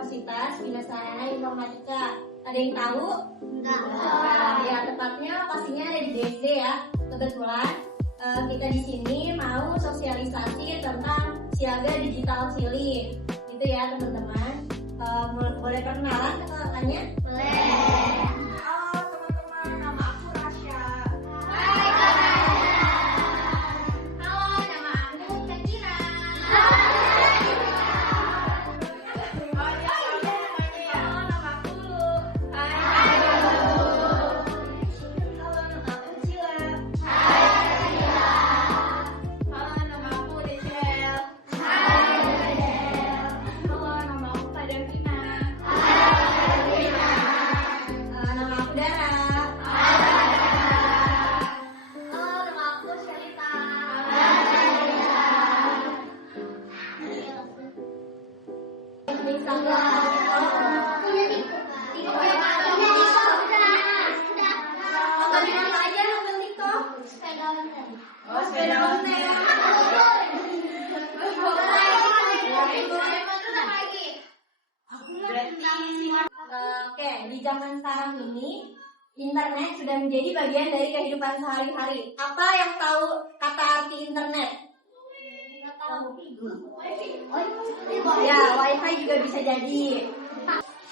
Universitas Bina Sarana Informatika. Ada yang tahu? Enggak. Ya, tepatnya pastinya ada di BSD ya. Kebetulan kita di sini mau sosialisasi tentang siaga digital Cili. Gitu ya teman-teman. Boleh perkenalan kakak-kakaknya? Boleh. Halo teman-teman, nama aku Rasya. Hai Kak Rasya. Halo, nama aku Cakira. Oh iya, namanya ya. Halo, nama aku Lu. Hai. Halo, nama aku Cila. Halo, nama aku Rachel. Halo, nama aku Kak Davina. Nama aku Dara. Halo, nama aku Shelita. Nontonin apa aja nonton TikTok? Oh, sepeda ontel. Oke, di zaman sekarang ini internet sudah menjadi bagian dari kehidupan sehari-hari. Apa yang tahu kata arti internet? Ya, wifi juga bisa jadi.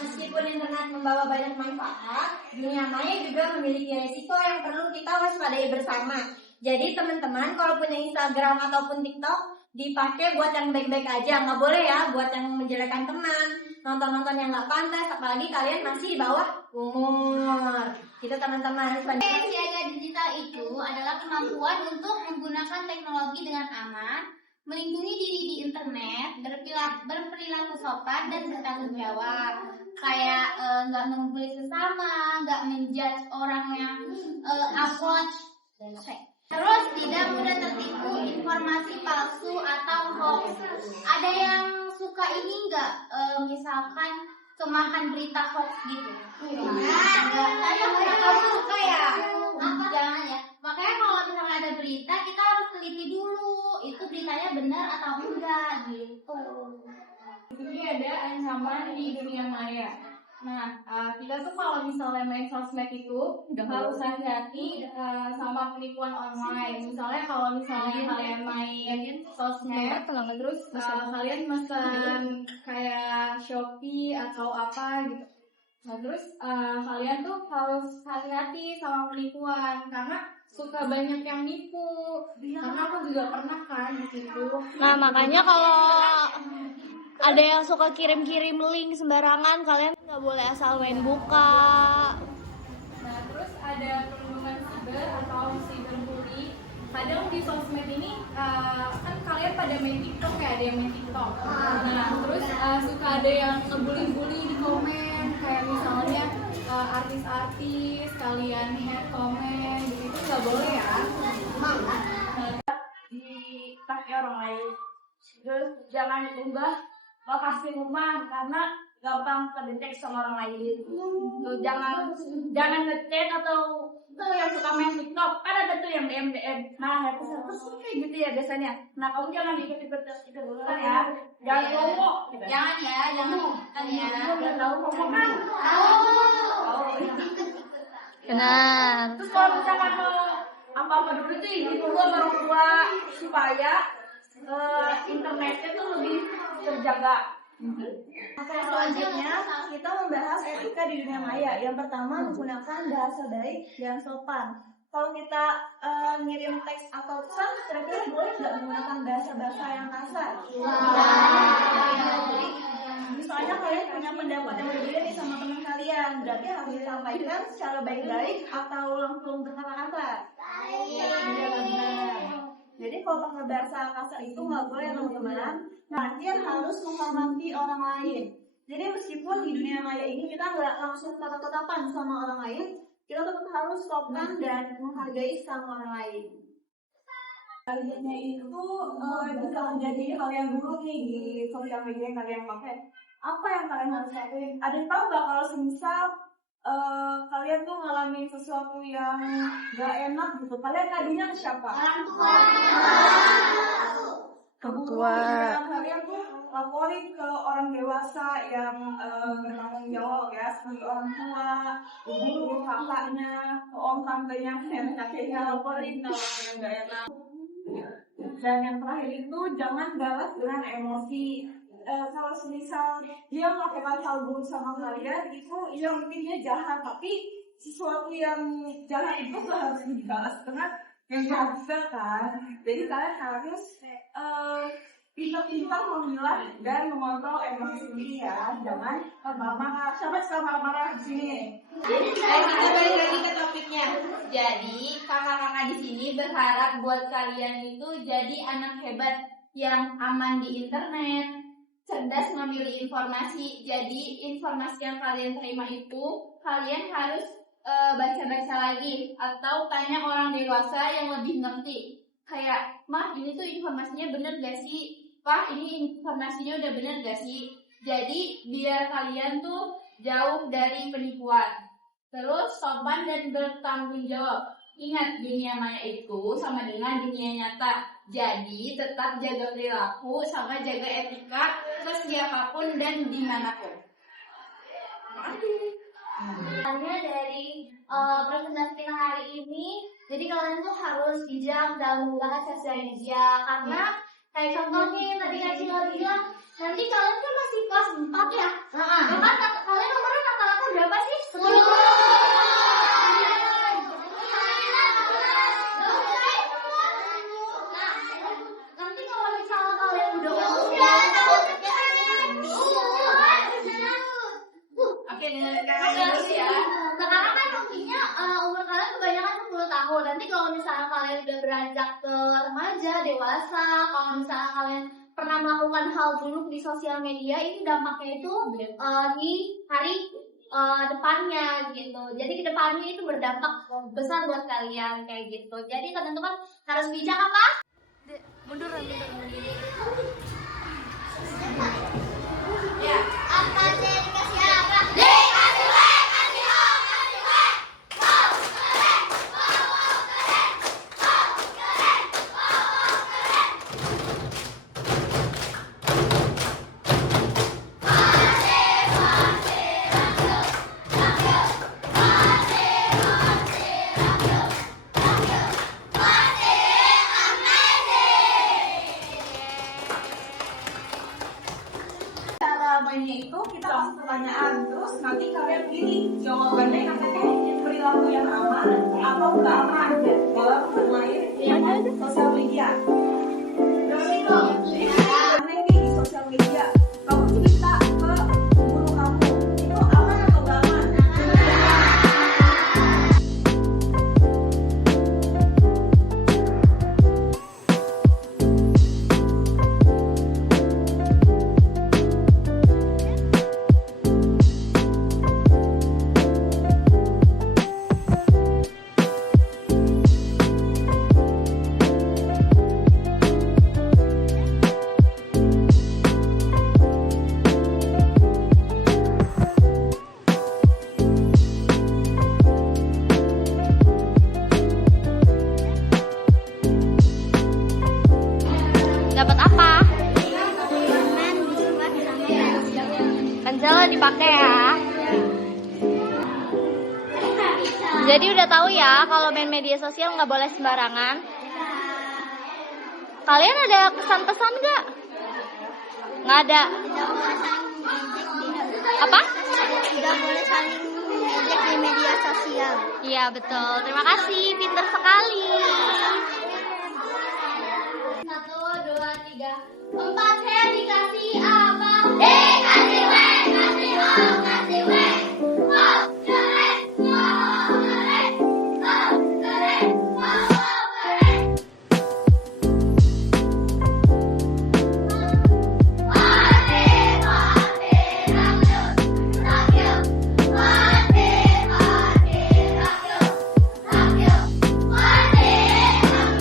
Meskipun internet membawa banyak manfaat, dunia maya juga memiliki resiko yang perlu kita waspadai bersama. Jadi teman-teman kalau punya Instagram ataupun TikTok, dipakai buat yang baik-baik aja, nggak boleh ya buat yang menjelekan teman, nonton-nonton yang nggak pantas, apalagi kalian masih di bawah umur. Gitu teman-teman. Siaga digital itu adalah kemampuan untuk menggunakan teknologi dengan aman, melindungi diri di internet, berperilaku sopan dan bertanggung jawab. Kayak nggak membuli sesama, nggak menjudge orang yang upload. Terus tidak mudah tertipu informasi palsu atau hoax. Ada yang suka ini nggak? Misalkan kemakan berita hoax gitu. Enggak suka ya? Jangan ya. Makanya kalau misalnya ada berita kita harus teliti dulu itu beritanya benar atau enggak gitu. Ini ada ancaman di dunia maya. Nah, kita tuh kalau misalnya main sosmed itu harus hati-hati sama penipuan online. Misalnya kalau misalnya kalian main sosmed, terus kalian pesan kayak Shopee atau apa gitu. Nah, terus kalian tuh harus hati-hati sama penipuan karena suka banyak yang nipu. Karena aku juga pernah kan di situ. Nah, makanya kalau ada yang suka kirim-kirim link sembarangan, kalian nggak boleh asal main buka. Nah, terus ada perlindungan siber atau cyberbully. Kadang di sosmed ini kan kalian pada main TikTok ya, ada yang main TikTok. Nah, terus suka ada yang ngebully-bully di komen, kayak misalnya artis-artis kalian head komen, gitu itu nggak boleh ya. Dipakai orang lain. Terus jangan unggah lokasi rumah karena gampang terdeteksi sama orang lain. Tuh, jangan ngechat atau tuh yang suka main TikTok kan ada tuh yang DM. Nah terus kayak gitu ya biasanya. Nah kamu jangan ikut kan ya. Jangan ngomong. Jangan ya, jangan ya. Udah tahu ngomong kan? Benar. Terus kalau misalkan mau apa dulu tuh ini dulu sama orang tua supaya internetnya tuh lebih terjaga. Oke, selanjutnya kita membahas etika di dunia maya. Yang pertama menggunakan bahasa baik dan sopan. Kalau kita ngirim teks atau pesan, kira-kira boleh nggak menggunakan bahasa yang kasar? Misalnya kalian punya pendapat yang berbeda nih sama teman kalian, berarti harus disampaikan secara baik-baik atau langsung berkata-kata. Jadi kalau pakai bahasa kasar itu nggak boleh teman-teman. Kalian harus menghormati orang lain. Jadi meskipun di dunia maya ini kita nggak langsung tatap-tatapan sama orang lain, kita tetap harus sopan dan menghargai sama orang lain. Selanjutnya itu bisa menjadi hal yang buruk nih di sosial media yang kalian pakai. Apa yang kalian harus lakuin? Ada yang tahu nggak kalau semisal kalian tuh ngalamin sesuatu yang gak enak gitu, kalian ngadunya ke siapa? Orang tua. Ke guru. Kalian tuh laporin ke orang dewasa yang bertanggung jawab ya, sebagai orang tua, ibu, kakaknya, om, tantenya, nenek kakeknya, laporin kalau yang nggak enak. Dan yang terakhir itu jangan balas dengan emosi. Kalau misal dia melakukan hal buruk sama kalian, itu ya mungkin dia jahat, tapi sesuatu yang jahat itu gak harus dibalas dengan yang jahat juga kan. Jadi kalian harus pintar-pintar memilah dan mengontrol emosi sendiri ya. Jangan marah-marah. Siapa suka marah-marah di sini? Kita balik lagi ke topiknya. Jadi kakak-kakak di sini berharap buat kalian itu jadi anak hebat yang aman di internet, cerdas memilih informasi. Jadi informasi yang kalian terima itu kalian harus baca-baca lagi atau tanya orang dewasa yang lebih ngerti. Kayak, "Mah, ini tuh informasinya bener gak sih? Pak, ini informasinya udah bener gak sih?" Jadi biar kalian tuh jauh dari penipuan. Terus sopan dan bertanggung jawab. Ingat, dunia maya itu sama dengan dunia nyata. Jadi tetap jaga perilaku sama jaga etika ke siapapun dan dimanapun. Hanya dari presentasi kita hari ini, jadi kalian tuh harus bijak dalam menggunakan sosial media. Karena kayak contohnya yang tadi Kak Cila bilang, nanti kalian kan masih kelas 4 ya. Bahkan kalian nomornya rata-rata berapa sih? 10. Nanti kalau misalnya kalian udah Oke, dengan kakak dulu ya. sekarang kan mungkinnya umur kalian kebanyakan 10 tahun. Nanti kalau misalnya kalian udah beranjak ke remaja, dewasa, kalau misalnya kalian pernah melakukan hal buruk di sosial media, ini dampaknya itu di hari depannya gitu. Jadi ke depannya itu berdampak besar buat kalian kayak gitu. Jadi teman-teman harus bijak apa? Mundur. Ya. Apa dikasih apa? Dikasih wek, kasih ho, kasih wek. Wow, keren. Wow, keren. Wow, keren. Wow, keren. Cara mainnya itu kita kasih pertanyaan, terus nanti kalian pilih jawabannya yang perilaku yang aman atau nggak aman dalam bermain sosial media. Terus itu, mana ini di sosial media? Kamu cerita ke guru kamu, itu aman atau nggak aman? Dapat apa? Pensil dipakai ya. Jadi udah tahu ya kalau main media sosial nggak boleh sembarangan. Kalian ada pesan-pesan nggak? Nggak ada. Apa? Tidak boleh saling mengejek di media sosial. Iya betul. Terima kasih, pinter sekali. 1, 2, 3, 4. Saya dikasih apa? Dikasih wek, kasih ho, kasih wek. Wow, keren. Wow, keren. Wow, keren. Wow, keren. Mati, mati, rakyat, rakyat. Mati, mati, rakyat, rakyat. Mati, mati, rakyat, rakyat.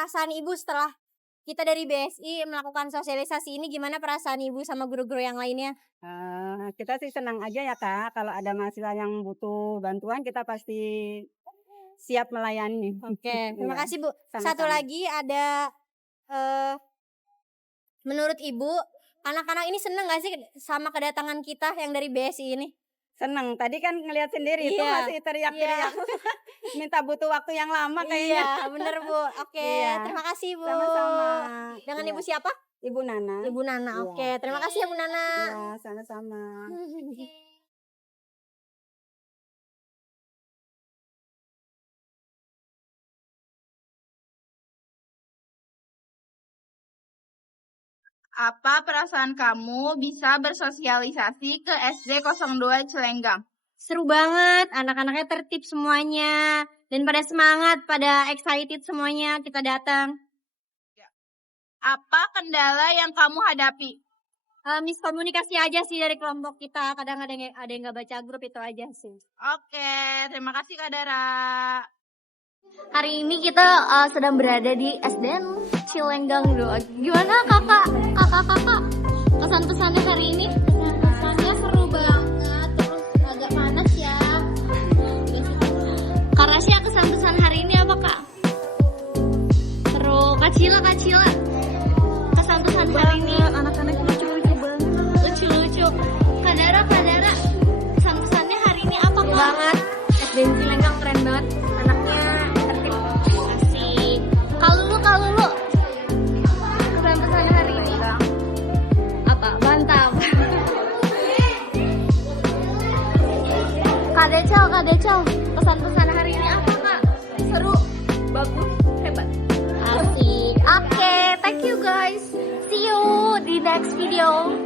perasaan Ibu setelah kita dari BSI melakukan sosialisasi ini, gimana perasaan Ibu sama guru-guru yang lainnya? Kita sih senang aja ya Kak, kalau ada mahasiswa yang butuh bantuan kita pasti siap melayani. Oke, terima Iya, kasih Bu. sama-sama. Satu lagi ada, menurut Ibu, anak-anak ini seneng gak sih sama kedatangan kita yang dari BSI ini? Seneng, tadi kan ngelihat sendiri itu Iya, masih teriak-teriak. Minta butuh waktu yang lama kayaknya. Iya, bener Bu. Oke, Iya. terima kasih Bu. Sama-sama. Dengan Iya. Ibu siapa? Ibu Nana. Ibu Nana. Iya. Oke, terima kasih ya Bu Nana. Iya, sama-sama. Apa perasaan kamu bisa bersosialisasi ke SD 02 Cilenggang? Seru banget, anak-anaknya tertib semuanya. Dan pada semangat, pada excited semuanya kita datang. Apa kendala yang kamu hadapi? Miskomunikasi aja sih dari kelompok kita. Kadang ada yang nggak baca grup, itu aja sih. Oke, terima kasih Kak Dara. Hari ini kita sedang berada di SDN Cilenggang Bro. Gimana kakak? Kesan-pesannya hari ini? Kesannya seru banget, terus agak panas ya. Kak Rasya, kesan-pesan hari ini apa kak? Seru. Kak Cila. Kesan-pesan hari ini? Anak-anak lucu-lucu banget. Lucu-lucu. Kak Dara. Kesan-pesannya hari ini apa kak? Banget, SDN Cilenggang keren banget. Anaknya tertib. Asik. Kalau lu. Kesan-pesannya hari ini? Apa? Mantap. Kak Decel. Pesan-pesan hari ini apa kak? Seru. Bagus, hebat. Asik. Oke, thank you guys. See you di next video.